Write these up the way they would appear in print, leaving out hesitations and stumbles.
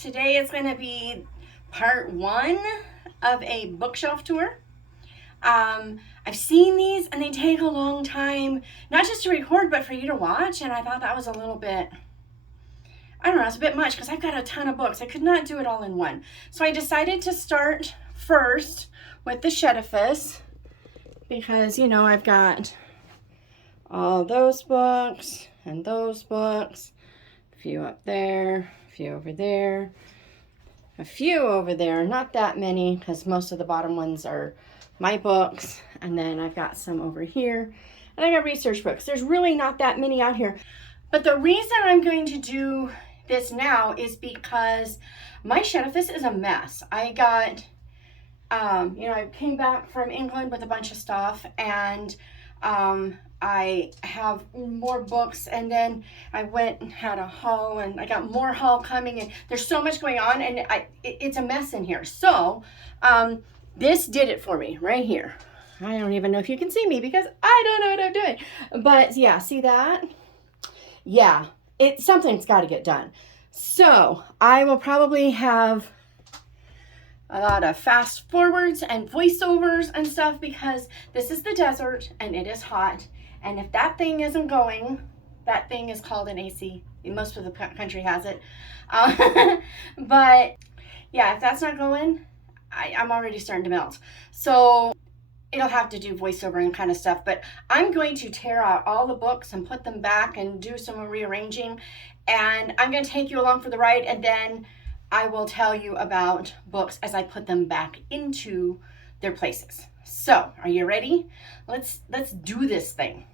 Today is going to be part 1 of a bookshelf tour. I've seen these and they take a long time, not just to record, but for you to watch. And I thought that was a little bit, I don't know, it's a bit much because I've got a ton of books. I could not do it all in one. So I decided to start first with the Shed-i-ffice because, you know, I've got all those books and those books, a few up there, a few over there, a few over there, not that many because most of the bottom ones are my books, and then I've got some over here, and I got research books. There's really not that many out here. But the reason I'm going to do this now is because my Shed-i-ffice is a mess. I got, you know, I came back from England with a bunch of stuff, and I have more books, and then I went and had a haul, and I got more haul coming, and there's so much going on, and it's a mess in here. So, this did it for me right here. I don't even know if you can see me because I don't know what I'm doing. But yeah, see that? Yeah, something's got to get done. So I will probably have a lot of fast forwards and voiceovers and stuff because this is the desert and it is hot. And if that thing isn't going, that thing is called an AC. Most of the country has it. But yeah, if that's not going, I'm already starting to melt. So it'll have to do voiceover and kind of stuff, but I'm going to tear out all the books and put them back and do some rearranging, and I'm going to take you along for the ride, and then I will tell you about books as I put them back into their places. So, are you ready? Let's do this thing.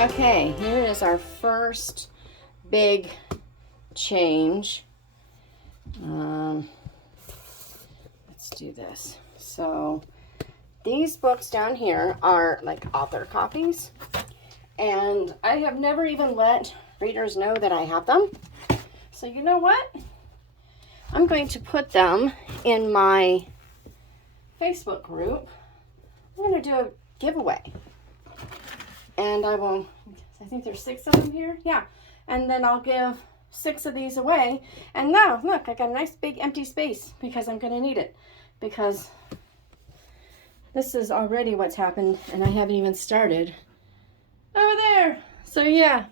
Okay, here is our first big change. Let's do this. So these books down here are like author copies, and I have never even let readers know that I have them. So you know what? I'm going to put them in my Facebook group. I'm going to do a giveaway. And I think there's 6 of them here. Yeah. And then I'll give 6 of these away. And now, look, I got a nice big empty space because I'm going to need it. Because this is already what's happened, and I haven't even started over there. So yeah,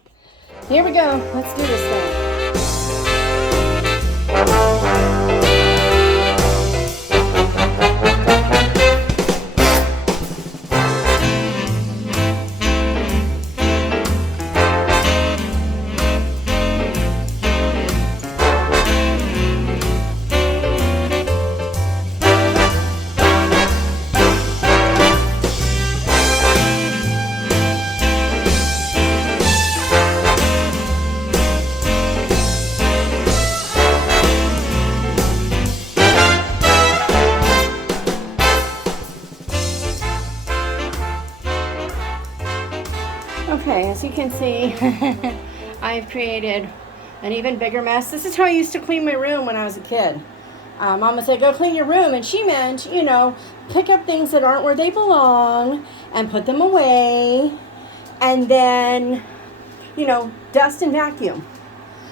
here we go. Let's do this thing. Okay, as you can see, I've created an even bigger mess. This is how I used to clean my room when I was a kid. Mama said, go clean your room, and she meant, you know, pick up things that aren't where they belong and put them away, and then, you know, dust and vacuum.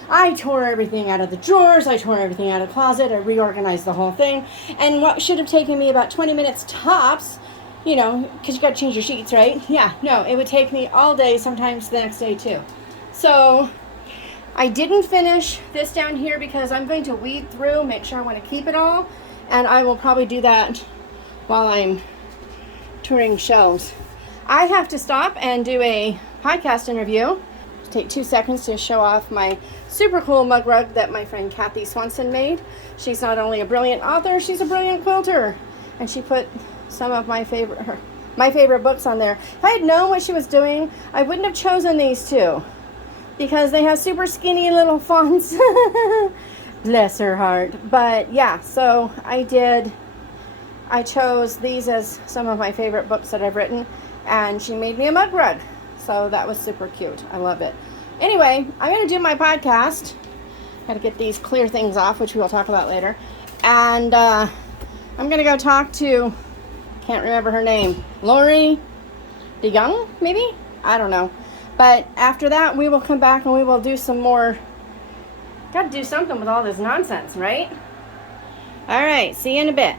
I tore everything out of the drawers, I tore everything out of the closet, I reorganized the whole thing, and what should have taken me about 20 minutes tops, you know, because you got to change your sheets, right? Yeah, no, it would take me all day, sometimes the next day too. So I didn't finish this down here because I'm going to weed through, make sure I want to keep it all, and I will probably do that while I'm touring shelves. I have to stop and do a podcast interview. Take 2 seconds to show off my super cool mug rug that my friend Kathy Swanson made. She's not only a brilliant author, she's a brilliant quilter, and she put some of my favorite books on there. If I had known what she was doing, I wouldn't have chosen these two. because they have super skinny little fonts. Bless her heart. But yeah, so I chose these as some of my favorite books that I've written, and she made me a mug rug. So that was super cute. I love it. Anyway, I'm going to do my podcast. Got to get these clear things off, which we'll talk about later. And I'm going to go talk to, can't remember her name, Lori DeYoung, maybe? I don't know. But after that, we will come back and we will do some more. Got to do something with all this nonsense, right? All right, see you in a bit.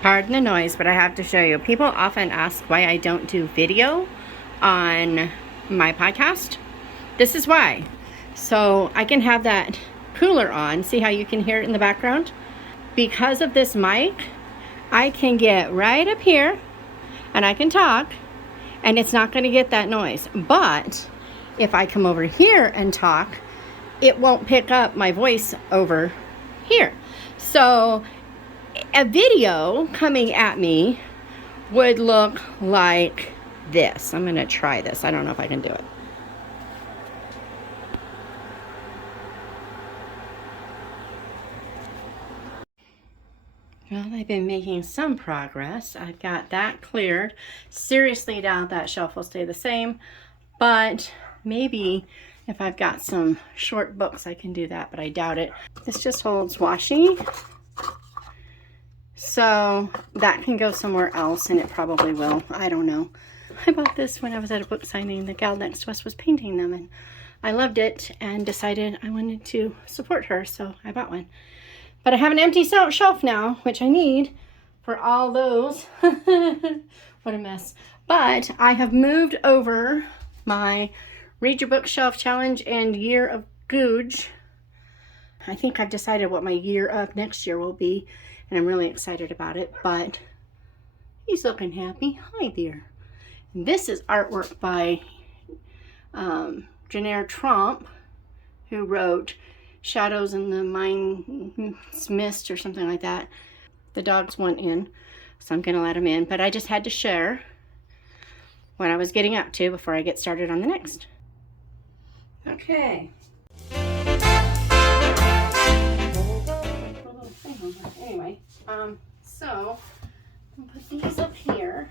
Pardon the noise, but I have to show you. People often ask why I don't do video on my podcast. This is why. So I can have that cooler on. See how you can hear it in the background? Because of this mic, I can get right up here and I can talk and it's not going to get that noise. But if I come over here and talk, it won't pick up my voice over here. So a video coming at me would look like this. I'm going to try this. I don't know if I can do it. Well, I've been making some progress. I've got that cleared. Seriously doubt that shelf will stay the same, but maybe if I've got some short books, I can do that, but I doubt it. This just holds washi, so that can go somewhere else, and it probably will. I don't know. I bought this when I was at a book signing. The gal next to us was painting them, and I loved it and decided I wanted to support her, so I bought one. But I have an empty shelf now, which I need for all those. What a mess. But I have moved over my Read Your Bookshelf Challenge and Year of Googe. I think I've decided what my year of next year will be, and I'm really excited about it. But he's looking happy. Hi there. And this is artwork by Janyre Tromp, who wrote Shadows in the Mind's Mist or something like that. The dogs want in, so I'm gonna let them in, but I just had to share what I was getting up to before I get started on the next. Okay. Anyway, so I'll put these up here.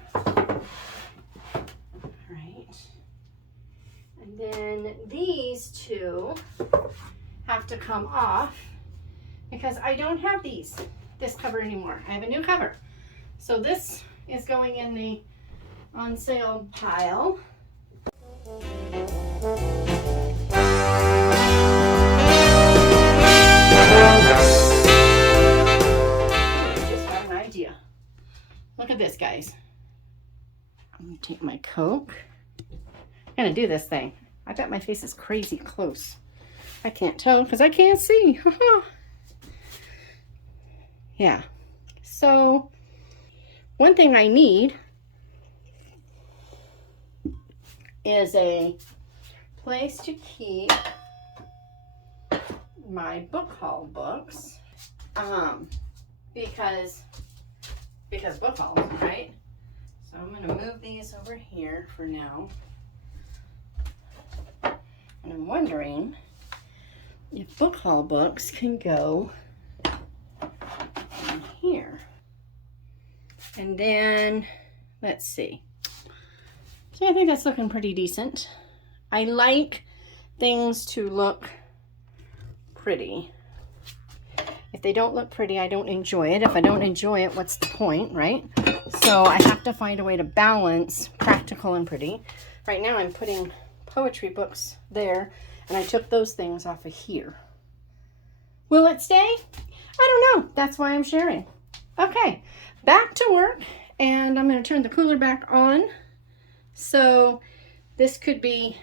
Right. And then these two have to come off because I don't have this cover anymore. I have a new cover. So this is going in the on sale pile. I just got an idea. Look at this, guys. I'm gonna take my Coke. I'm gonna do this thing. I bet my face is crazy close. I can't tell because I can't see. Yeah. So one thing I need is a place to keep my book haul books. Because book hauls, right? So I'm gonna move these over here for now. And I'm wondering if book haul books can go in here. And then, let's see. So I think that's looking pretty decent. I like things to look pretty. If they don't look pretty, I don't enjoy it. If I don't enjoy it, what's the point, right? So I have to find a way to balance practical and pretty. Right now I'm putting poetry books there, and I took those things off of here. Will it stay? I don't know. That's why I'm sharing. Okay, back to work, and I'm going to turn the cooler back on. So this could be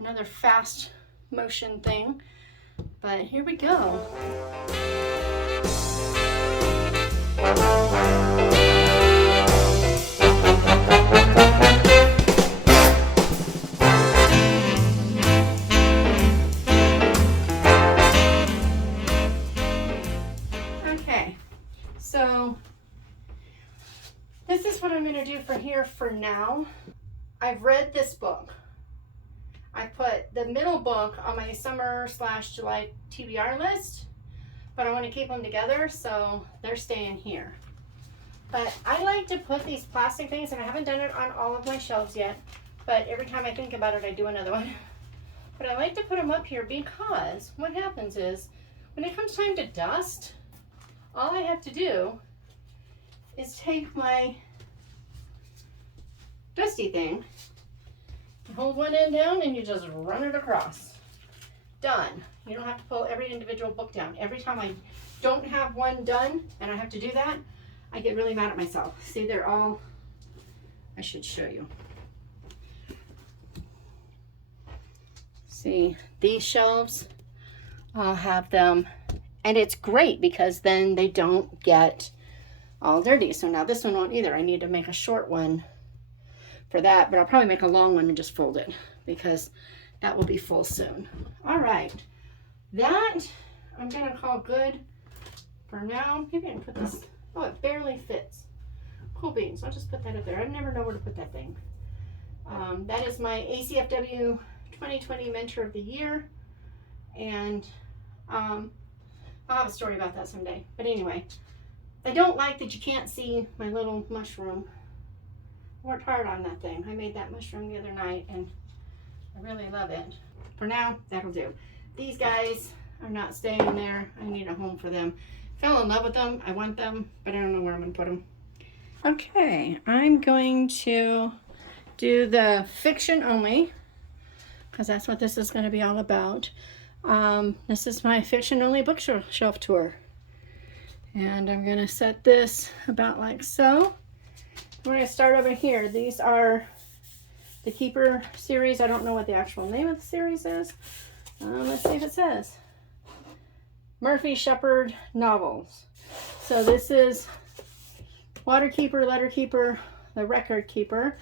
another fast motion thing, but here we go. Okay, so this is what I'm going to do for here for now. I've read this book. I put the middle book on my summer/July TBR list, but I want to keep them together, so they're staying here. But I like to put these plastic things, and I haven't done it on all of my shelves yet, but every time I think about it, I do another one. But I like to put them up here because what happens is when it comes time to dust, all I have to do is take my dusty thing, hold one end down, and you just run it across. Done. You don't have to pull every individual book down. Every time I don't have one done and I have to do that, I get really mad at myself. See, they're all, I should show you. See, these shelves, I'll have them, and it's great because then they don't get all dirty. So now this one won't either. I need to make a short one for that, but I'll probably make a long one and just fold it because that will be full soon. All right, that I'm gonna call good for now. Maybe I can put this, oh, it barely fits. Cool beans, I'll just put that up there. I never know where to put that thing. That is my ACFW 2020 Mentor of the Year, and I'll have a story about that someday. But anyway, I don't like that you can't see my little mushroom. I worked hard on that thing. I made that mushroom the other night, and I really love it. For now, that'll do. These guys are not staying there. I need a home for them. Fell in love with them. I want them, but I don't know where I'm going to put them. Okay, I'm going to do the fiction only, because that's what this is going to be all about. This is my fiction only bookshelf tour. And I'm going to set this about like so. We're going to start over here. These are the Keeper series. I don't know what the actual name of the series is. Let's see if it says. Murphy Shepard novels. So this is Water Keeper, Letter Keeper, The Record Keeper.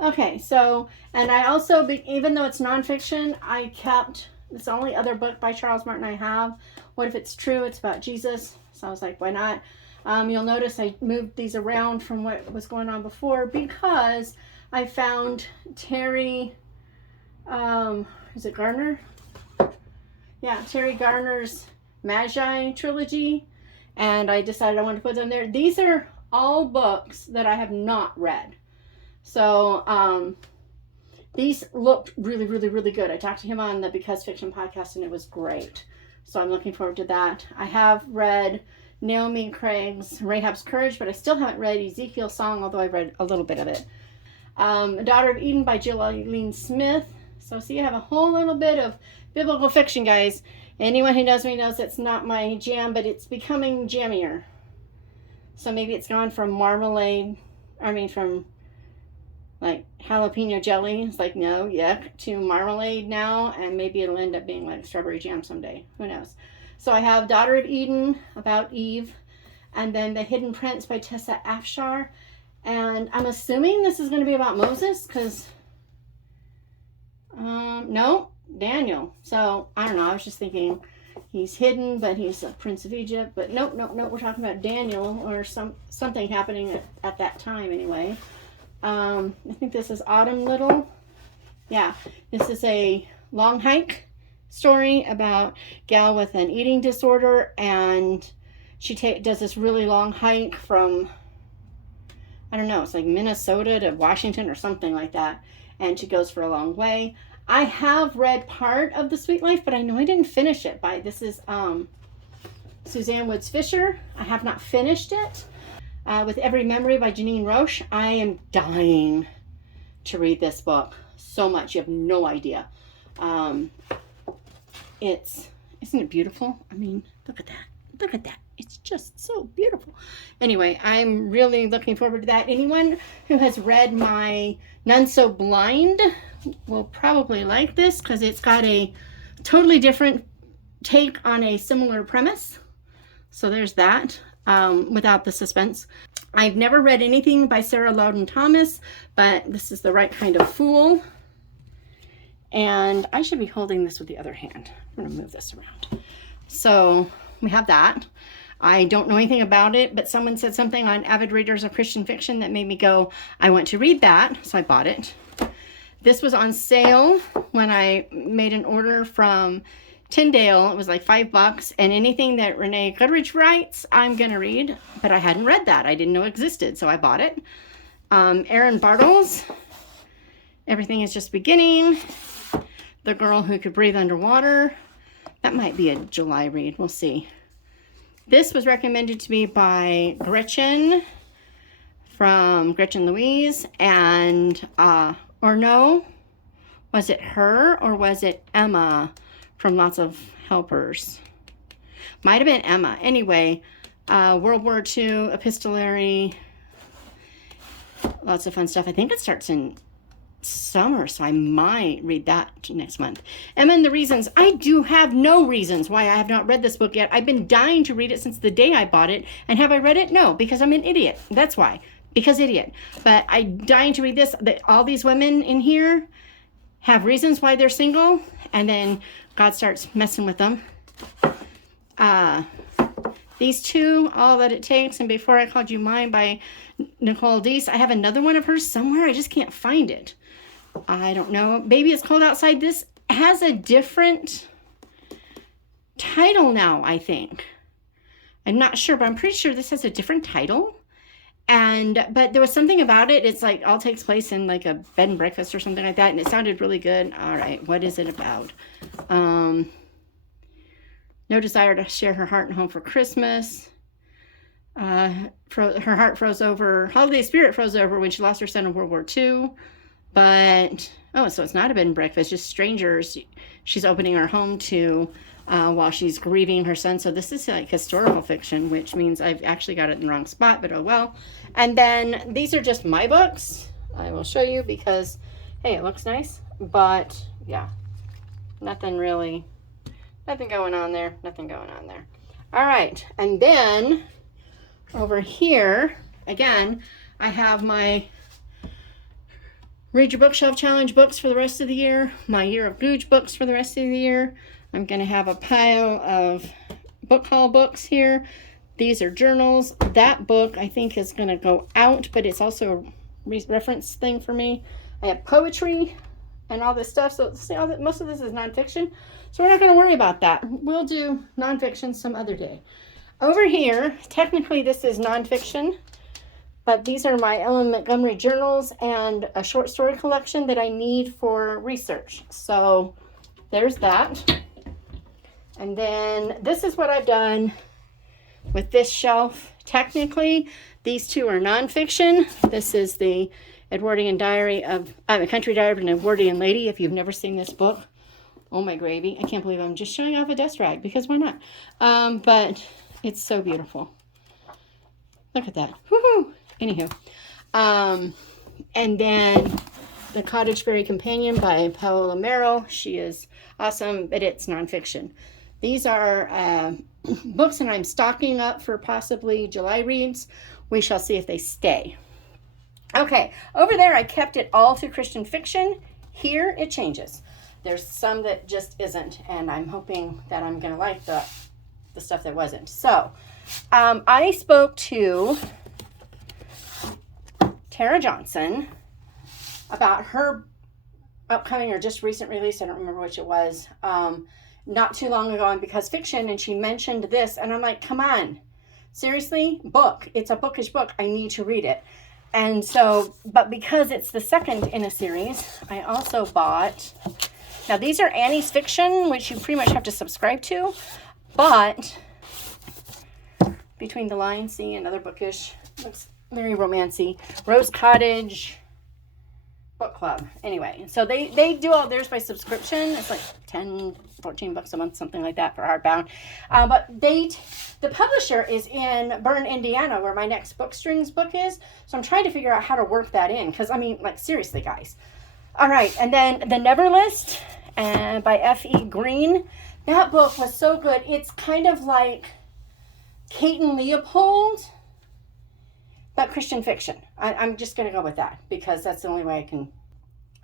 Okay, so, and I also, even though it's nonfiction, I kept, it's the only other book by Charles Martin I have. What If It's True? It's about Jesus. So I was like, why not? You'll notice I moved these around from what was going on before because I found Terry, is it Garner? Yeah, Terry Garner's Magi trilogy, and I decided I wanted to put them there. These are all books that I have not read. So these looked really, really, really good. I talked to him on the Because Fiction podcast, and it was great. So I'm looking forward to that. I have read Naomi Craig's Rahab's Courage, but I still haven't read Ezekiel's Song, although I've read a little bit of it. Daughter of Eden by Jill Eileen Smith. So see, I have a whole little bit of biblical fiction, guys. Anyone who knows me knows it's not my jam, but it's becoming jammier. So maybe it's gone from from like jalapeno jelly, it's like no, yuck, to marmalade now, and maybe it'll end up being like strawberry jam someday. Who knows? So I have Daughter of Eden about Eve, and then The Hidden Prince by Tessa Afshar, and I'm assuming this is going to be about Moses, because no, Daniel. So I don't know, I was just thinking he's hidden, but he's a prince of Egypt, but nope, we're talking about Daniel, or something happening at that time anyway. I think this is Autumn Lytle. Yeah, this is a long hike story about gal with an eating disorder, and she does this really long hike from, I don't know, it's like Minnesota to Washington or something like that, and she goes for a long way. I have read part of The Sweet Life, but I know I didn't finish it. This is Suzanne Woods Fisher. I have not finished it. With Every Memory by Janine Rosche. I am dying to read this book so much. You have no idea. Isn't it beautiful? I mean, look at that. Look at that. It's just so beautiful. Anyway, I'm really looking forward to that. Anyone who has read my None So Blind will probably like this because it's got a totally different take on a similar premise. So there's that. Without the suspense. I've never read anything by Sarah Loudon Thomas, but this is The Right Kind of Fool. And I should be holding this with the other hand. I'm going to move this around. So we have that. I don't know anything about it, but someone said something on Avid Readers of Christian Fiction that made me go, I want to read that. So I bought it. This was on sale when I made an order from Tyndale. It was like $5, and anything that Renee Goodrich writes, I'm going to read, but I hadn't read that. I didn't know it existed, so I bought it. Erin Bartels, Everything is Just Beginning. The Girl Who Could Breathe Underwater. That might be a July read. We'll see. This was recommended to me by Gretchen from Gretchen Louise, and or no, was it her or was it Emma from Lots of Helpers? Might have been Emma. Anyway, World War II epistolary, lots of fun stuff. I think it starts in summer, so I might read that next month. Emma and the Reasons. I do have no reasons why I have not read this book yet. I've been dying to read it since the day I bought it. And have I read it? No, because I'm an idiot. That's why. Because idiot. But I'm dying to read this. All these women in here have reasons why they're single, and then God starts messing with them. These two, All That It Takes, and Before I Called You Mine by Nicole Deese. I have another one of hers somewhere. I just can't find it. I don't know. Baby It's Cold Outside. This has a different title now, I think. I'm not sure, but I'm pretty sure this has a different title. But there was something about it. It's like all takes place in like a bed and breakfast or something like that. And it sounded really good. All right. What is it about? No Desire to Share Her Heart and Home for Christmas. Her heart froze over. Holiday spirit froze over when she lost her son in World War II. But, oh, so it's not a bed and breakfast, just strangers she's opening her home to while she's grieving her son. So this is like historical fiction, which means I've actually got it in the wrong spot, but oh well. And then these are just my books. I will show you because, hey, it looks nice. But, yeah, nothing going on there. Nothing going on there. All right. And then over here, again, I have my Read Your Bookshelf Challenge books for the rest of the year, my Year of Googe books for the rest of the year. I'm going to have a pile of book haul books here. These are journals. That book, I think, is going to go out, but it's also a reference thing for me. I have poetry and all this stuff. So see, most of this is nonfiction. So we're not going to worry about that. We'll do nonfiction some other day. Over here, technically this is nonfiction, but these are my Ellen Montgomery journals and a short story collection that I need for research. So there's that. And then this is what I've done with this shelf. Technically, these two are nonfiction. This is the Edwardian Diary of, the Country Diary of an Edwardian Lady. If you've never seen this book, oh my gravy. I can't believe I'm just showing off a dust rag, because why not? But it's so beautiful. Look at that. Woohoo! Anywho. And then The Cottage Fairy Companion by Paola Merrill. She is awesome, but it's nonfiction. These are books that I'm stocking up for possibly July reads. We shall see if they stay. Okay, over there I kept it all to Christian fiction. Here it changes. There's some that just isn't, and I'm hoping that I'm going to like the stuff that wasn't. So, I spoke to Tara Johnson about her upcoming or just recent release, I don't remember which it was, not too long ago on Because Fiction, and she mentioned this, and I'm like, come on, seriously? Book. It's a bookish book. I need to read it. And so, but because it's the second in a series, I also bought, now these are Annie's Fiction, which you pretty much have to subscribe to, but Between the Lines, see, another bookish, looks very romancy, Rose Cottage Book Club. Anyway, so they do all theirs by subscription. It's like $14 a month, something like that for hardbound. But the publisher is in Bern, Indiana, where my next Bookstrings book is. So I'm trying to figure out how to work that in, because I mean, like, seriously, guys. All right, and then The Never List by F.E. Green. That book was so good. It's kind of like Kate and Leopold, but Christian fiction. I'm just going to go with that because that's the only way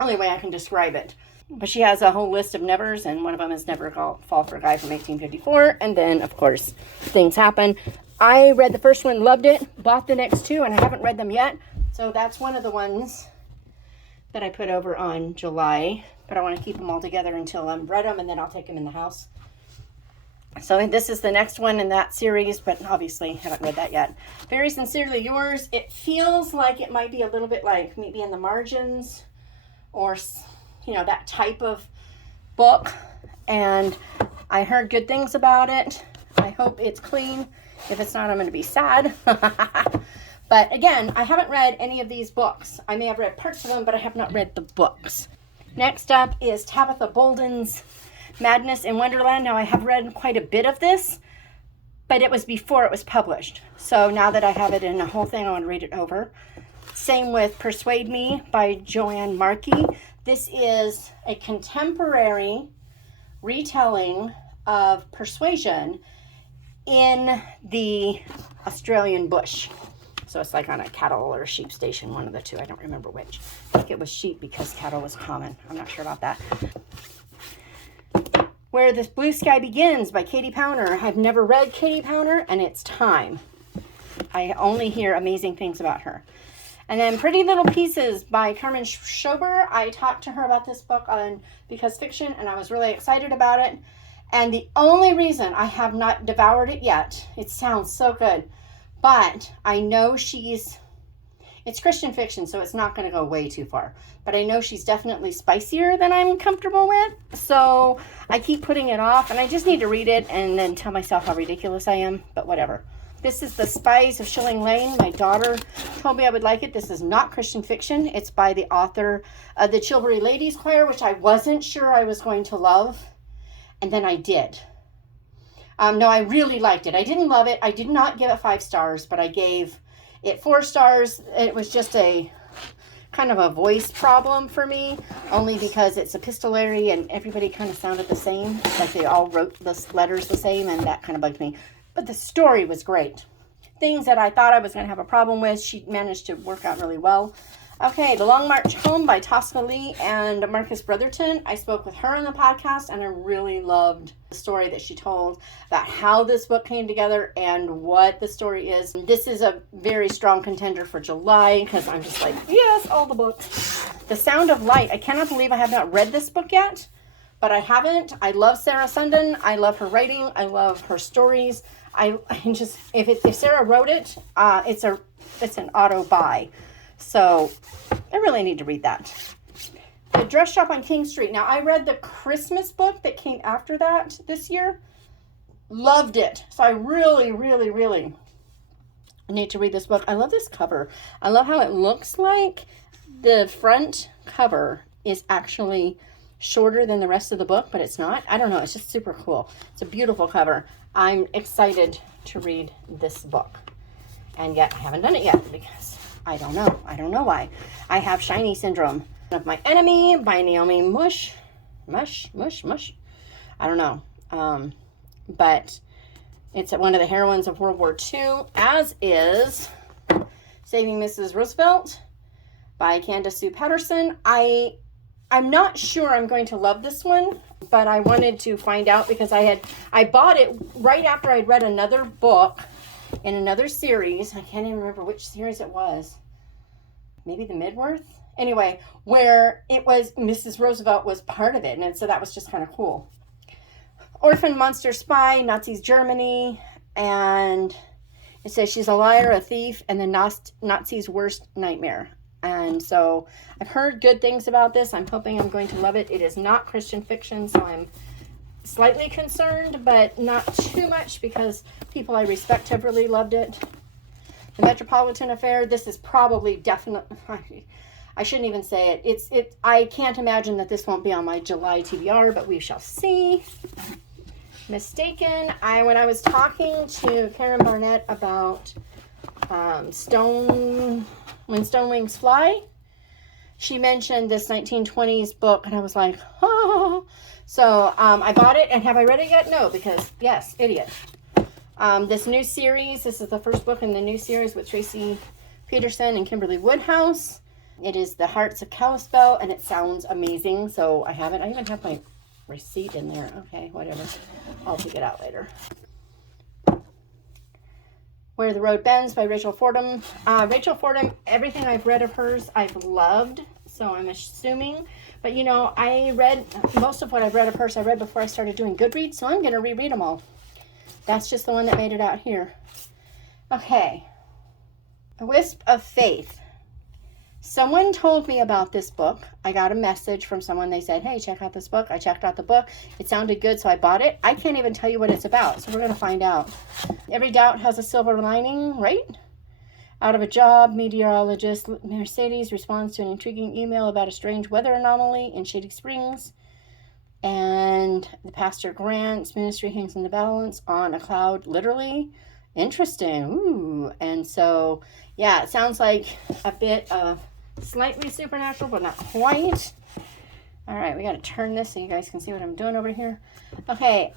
I can describe it. But she has a whole list of nevers, and one of them is Never Fall for a Guy from 1854. And then, of course, things happen. I read the first one, loved it, bought the next two, and I haven't read them yet. So that's one of the ones that I put over on July, but I want to keep them all together until I'm read them, and then I'll take them in the house. So this is the next one in that series, but obviously haven't read that yet. Very Sincerely Yours. It feels like it might be a little bit like maybe in the margins, or, you know, that type of book. And I heard good things about it. I hope it's clean. If it's not, I'm going to be sad. But again, I haven't read any of these books. I may have read parts of them, but I have not read the books. Next up is Tabitha Bolden's Madness in Wonderland. Now, I have read quite a bit of this, but it was before it was published. So now that I have it in a whole thing, I want to read it over. Same with Persuade Me by Joanne Markey. This is a contemporary retelling of Persuasion in the Australian bush. So it's like on a cattle or a sheep station, one of the two. I don't remember which. I think it was sheep because cattle was common. I'm not sure about that. Where the Blue Sky Begins by Katie Powner. I've never read Katie Powner, and it's time. I only hear amazing things about her. And then Pretty Little Pieces by Carmen Schober. I talked to her about this book on Because Fiction, and I was really excited about it. And the only reason I have not devoured it yet, it sounds so good, but I know it's Christian fiction, so it's not going to go way too far. But I know she's definitely spicier than I'm comfortable with. So I keep putting it off, and I just need to read it and then tell myself how ridiculous I am. But whatever. This is The Spies of Shilling Lane. My daughter told me I would like it. This is not Christian fiction. It's by the author of the Chilbury Ladies Choir, which I wasn't sure I was going to love. And then I did. No, I really liked it. I didn't love it. I did not give it 5 stars, but I gave it 4 stars. It was just a kind of a voice problem for me, only because it's epistolary and everybody kind of sounded the same. Like they all wrote the letters the same, and that kind of bugged me. But the story was great. Things that I thought I was going to have a problem with, she managed to work out really well. Okay, The Long March Home by Tosca Lee and Marcus Brotherton. I spoke with her on the podcast, and I really loved the story that she told about how this book came together and what the story is. This is a very strong contender for July, because I'm just like, yes, all the books. The Sound of Light. I cannot believe I have not read this book yet, but I haven't. I love Sarah Sundin. I love her writing. I love her stories. I just, if Sarah wrote it, it's an auto buy. So I really need to read that. The Dress Shop on King Street. Now, I read the Christmas book that came after that this year. Loved it. So I really, really, really need to read this book. I love this cover. I love how it looks like the front cover is actually shorter than the rest of the book, but it's not. I don't know. It's just super cool. It's a beautiful cover. I'm excited to read this book. And yet I haven't done it yet because I don't know. I don't know why. I have shiny syndrome. Of My Enemy by Naomi Mush. I don't know. But it's one of the heroines of World War II, as is Saving Mrs. Roosevelt by Candace Sue Peterson. I'm not sure I'm going to love this one, but I wanted to find out because I bought it right after I'd read another book in another series. I can't even remember which series it was. Maybe the Midworth? Anyway, where it was Mrs. Roosevelt was part of it, and so that was just kind of cool. Orphan Monster Spy, Nazis Germany, and it says she's a liar, a thief, and the Nazis' worst nightmare. And so I've heard good things about this. I'm hoping I'm going to love it. It is not Christian fiction, so I'm slightly concerned, but not too much because people I respect have really loved it. The Metropolitan Affair. This is probably definitely, I shouldn't even say it. I can't imagine that this won't be on my July TBR, but we shall see. Mistaken. When I was talking to Karen Barnett about When Stone Wings Fly, she mentioned this 1920s book, and I was like, oh. So I bought it, and have I read it yet? No, because, yes, idiot. This new series, this is the first book in the new series with Tracie, Peterson, and Kimberley Woodhouse. It is The Hearts of Kalispell, and it sounds amazing, so I have it. I even have my receipt in there. Okay, whatever. I'll take it out later. Where the Road Bends by Rachel Fordham. Rachel Fordham, everything I've read of hers, I've loved. so I'm assuming. But you know, I read most of what I've read of hers. I read before I started doing Goodreads, so I'm going to reread them all. That's just the one that made it out here. Okay. A Wisp of Faith. Someone told me about this book. I got a message from someone. They said, hey, check out this book. I checked out the book. It sounded good, so I bought it. I can't even tell you what it's about, so we're going to find out. Every doubt has a silver lining, right? Out of a job, meteorologist Mercedes responds to an intriguing email about a strange weather anomaly in Shady Springs. And the pastor Grant's ministry hangs in the balance on a cloud, literally. Interesting. Ooh. And so, yeah, it sounds like a bit of slightly supernatural, but not quite. All right, we got to turn this so you guys can see what I'm doing over here. Okay,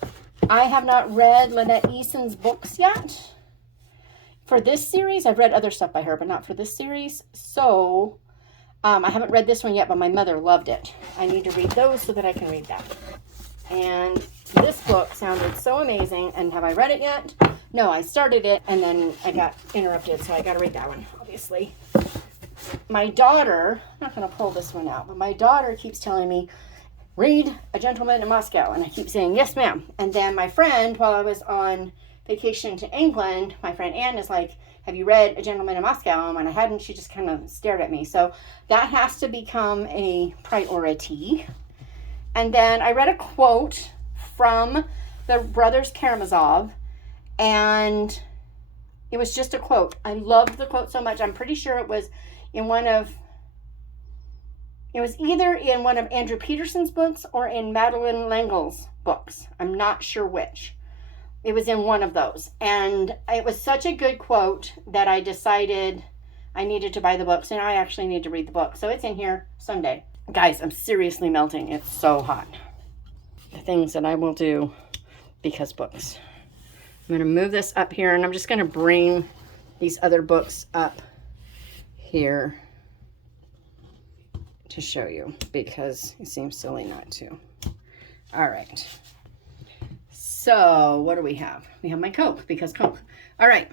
I have not read Lynette Eason's books yet. For this series, I've read other stuff by her, but not for this series. So, I haven't read this one yet, but my mother loved it. I need to read those so that I can read that. And this book sounded so amazing. And have I read it yet? No, I started it and then I got interrupted, so I got to read that one, obviously. My daughter, I'm not going to pull this one out, but my daughter keeps telling me, read A Gentleman in Moscow. And I keep saying, yes, ma'am. And then my friend, while I was on vacation to England, my friend Anne is like, have you read A Gentleman in Moscow? And I hadn't. She just kind of stared at me. So that has to become a priority. And then I read a quote from the Brothers Karamazov, and it was just a quote. I loved the quote so much. I'm pretty sure it was either in one of Andrew Peterson's books or in Madeleine L'Engle's books. I'm not sure which. It was in one of those. And it was such a good quote that I decided I needed to buy the books, and I actually need to read the book. So it's in here Sunday. Guys, I'm seriously melting. It's so hot. The things that I will do because books. I'm going to move this up here, and I'm just going to bring these other books up here to show you because it seems silly not to. All right. So what do we have? We have my Coke because Coke. All right.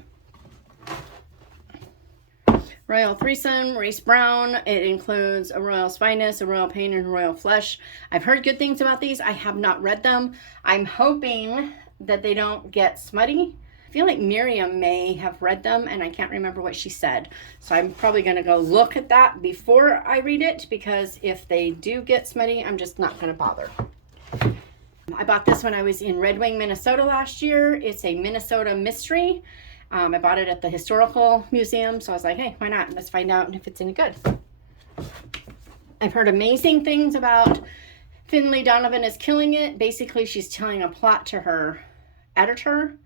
Royal Threesome, Maurice Brown. It includes A Royal Finest, A Royal Pain, and A Royal Flesh. I've heard good things about these. I have not read them. I'm hoping that they don't get smutty. I feel like Miriam may have read them, and I can't remember what she said. So I'm probably going to go look at that before I read it, because if they do get smutty, I'm just not going to bother. I bought this when I was in Red Wing, Minnesota last year. It's a Minnesota mystery. I bought it at the Historical Museum, so I was like, hey, why not? Let's find out if it's any good. I've heard amazing things about Finley Donovan is killing it. Basically, she's telling a plot to her editor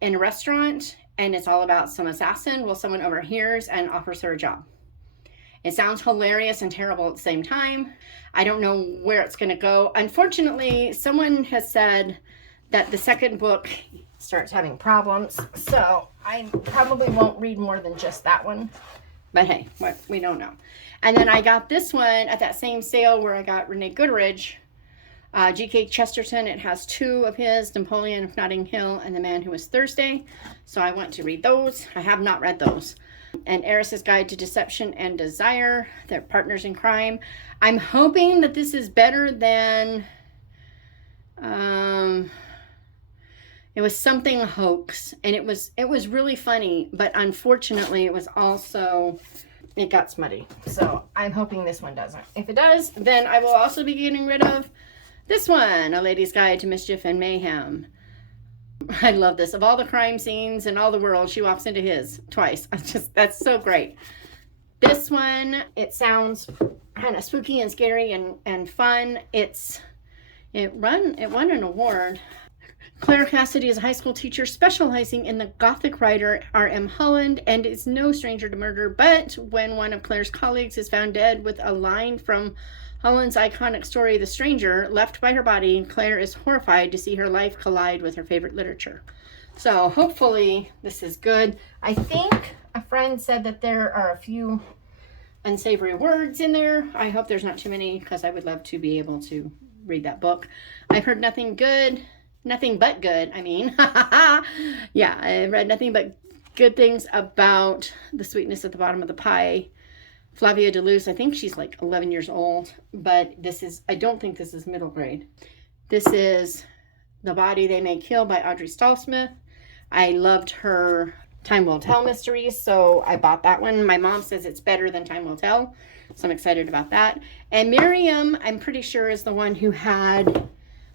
in a restaurant, and it's all about some assassin. Well, someone overhears and offers her a job. It sounds hilarious and terrible at the same time. I don't know where it's going to go. Unfortunately, someone has said that the second book starts having problems, so I probably won't read more than just that one. But hey, we don't know. And then I got this one at that same sale where I got Renee Goodrich, G.K. Chesterton. It has two of his, Napoleon of Notting Hill and The Man Who Was Thursday. So I want to read those. I have not read those. And Eris's Guide to Deception and Desire. They're partners in crime. I'm hoping that this is better than it was something hoax, and it was really funny, but unfortunately it was also, it got smutty. So I'm hoping this one doesn't. If it does, then I will also be getting rid of this one, A Lady's Guide to Mischief and Mayhem. I love this. Of all the crime scenes in all the world, she walks into his twice. That's so great. This one, it sounds kind of spooky and scary and fun. It won an award. Claire Cassidy is a high school teacher specializing in the Gothic writer R.M. Holland and is no stranger to murder, but when one of Claire's colleagues is found dead with a line from Holland's iconic story, The Stranger, left by her body, Claire is horrified to see her life collide with her favorite literature. So hopefully this is good. I think a friend said that there are a few unsavory words in there. I hope there's not too many, because I would love to be able to read that book. I've heard nothing but good. I mean, yeah, I read nothing but good things about The Sweetness at the Bottom of the Pie. Flavia DeLuz, I think she's like 11 years old, but I don't think this is middle grade. This is The Body They May Kill by Audrey Stahlsmith. I loved her Time Will Tell mysteries, so I bought that one. My mom says it's better than Time Will Tell, so I'm excited about that. And Miriam, I'm pretty sure, is the one who had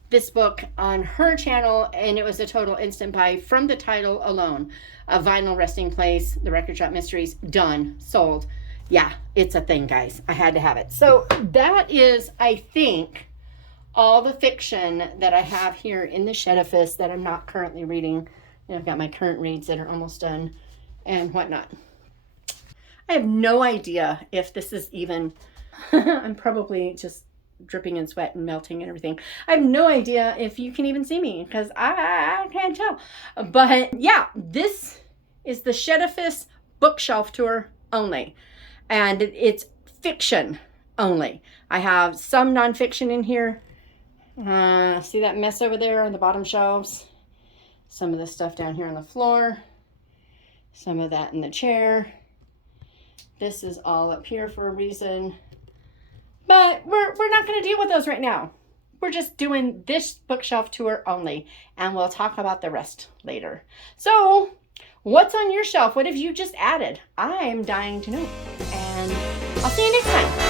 this book on her channel, and it was a total instant buy from the title alone. A Vinyl Resting Place, The Record Shop Mysteries, done, sold. Yeah, it's a thing, guys. I had to have it. So that is, I think, all the fiction that I have here in the Shed-i-ffice that I'm not currently reading. I've got my current reads that are almost done and whatnot. I have no idea if this is even, I'm probably just dripping in sweat and melting and everything. I have no idea if you can even see me because I can't tell. But yeah, this is the Shed-i-ffice bookshelf tour only. And it's fiction only. I have some nonfiction in here. See that mess over there on the bottom shelves? Some of the stuff down here on the floor. Some of that in the chair. This is all up here for a reason. But we're not going to deal with those right now. We're just doing this bookshelf tour only. And we'll talk about the rest later. So, what's on your shelf? What have you just added? I'm dying to know. And I'll see you next time.